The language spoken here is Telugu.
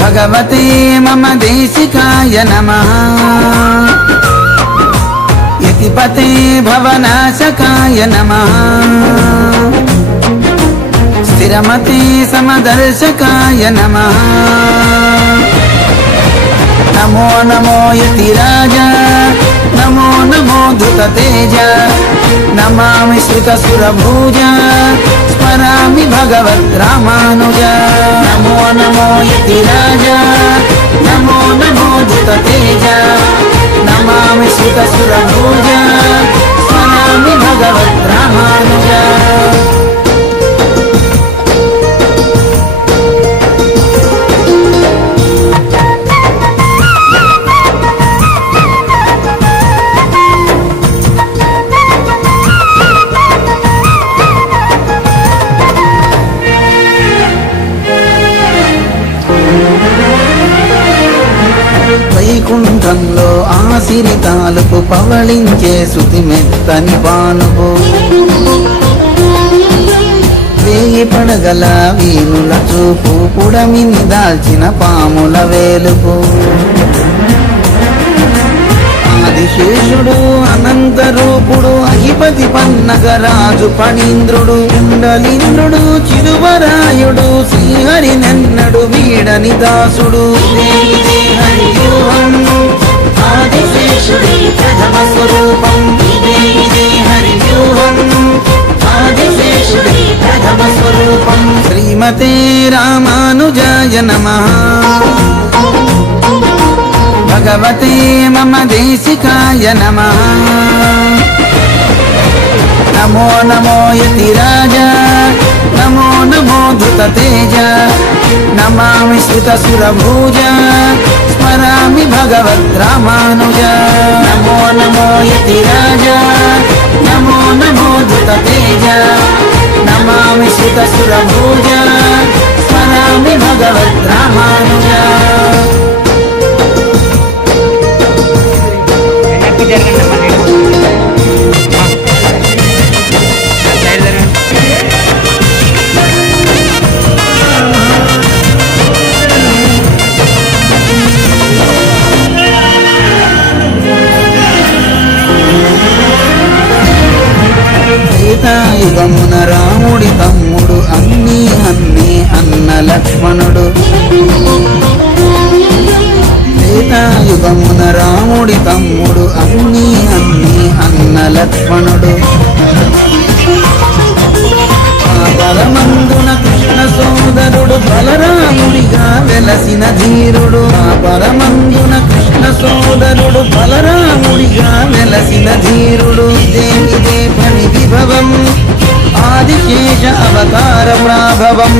भगवते मम देशिकाय नमः यतिपते भवनाशकाय नमः स्थिरमते समदर्शकाय नमः नमो नमो यतिराज नमो नमो धृततेज नमामि श्रितसुरभुज स्मरामि भगवद्रामानुज नमो नमो यतिराज नमो नमो धृततेज नमामि श्रितसुरभुज स्मरामि भगवद्रामानुज వైకుంఠంలో ఆసిరి తాలుపు పవళించే శృతి మెత్తని పానుపు వేయి పడగల వీరుల చూపు పుడమిని దాల్చిన పాముల వేలుపు ఆదిశేషుడు అనంత రూపుడు అధిపతి పన్నగరాజు పణీంద్రుడు కుండలీంద్రుడు చిరువరాయుడు శ్రీహరి నెన్నడు వీడని దాసుడు ఆదిశేషుడి ప్రథమ స్వరూపం ఇదే హరివ్యూహం ఆదిశేషుడి ప్రథమ స్వరూపం శ్రీమతే రామానుజాయ నమః भगवते मम देशिकाय नमः नमो नमो यतिराज नमो नमो धृततेज नमामि श्रितसुरभुज स्मरामि भगवद्रामानुज नमो नमो यतिराज नमो नमो धृततेज नमामि श्रितसुरभुज स्मरामि भगवद्रामानुज యుగమున రాముడి తమ్ముడు అన్నీ అన్న లక్ష్మణుడు యుగమున రాముడి తమ్ముడు అన్నీ అన్న లక్ష్మణుడు పరమందున కృష్ణ సోదరుడు బలరాముడిగా వెలసిన ధీరుడు పరమందున కృష్ణ సోదరుడు బలరాముడిగా వెలసిన ధీరుడు ఇదే ఫణి విభవం ఆదిశేష అవతార ప్రాభవం